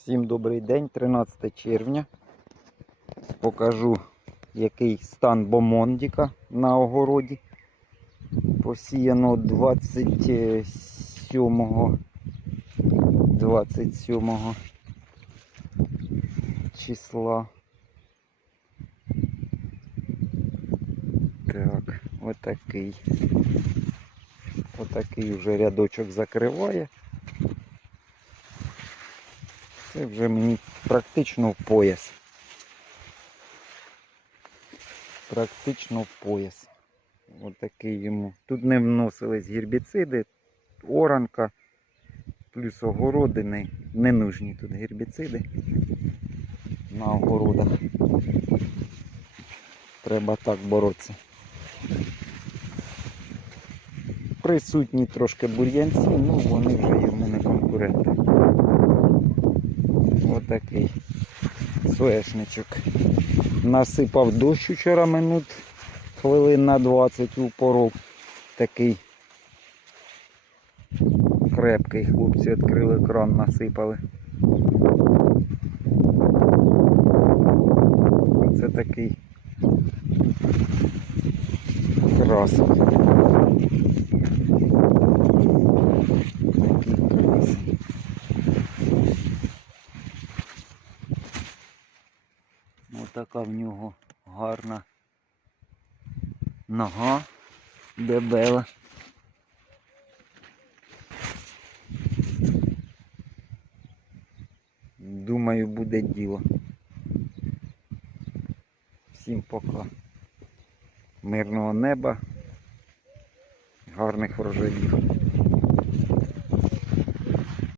Всім добрий день, 13 червня. Покажу, який стан бомондіка на огороді. Посіяно 27 27 числа. Так, отакий. Отакий вже рядочок закриває. Це вже мені практично в пояс. Практично в пояс. Отакий йому. Тут не вносились гербіциди, оранка, плюс огородини. Не нужні тут гербіциди на огородах. Треба так боротися. Присутні трошки бур'янці, ну вони вже йому не конкуренти. Отакий соєшничок. Насипав дощ вчора минут хвилин на 20 упоров. Такий крепкий. Хлопці відкрили кран, насипали. Оце такий красок. Отака в нього гарна нога дебела. Думаю, буде діло. Всім пока. Мирного неба, гарних врожаїв.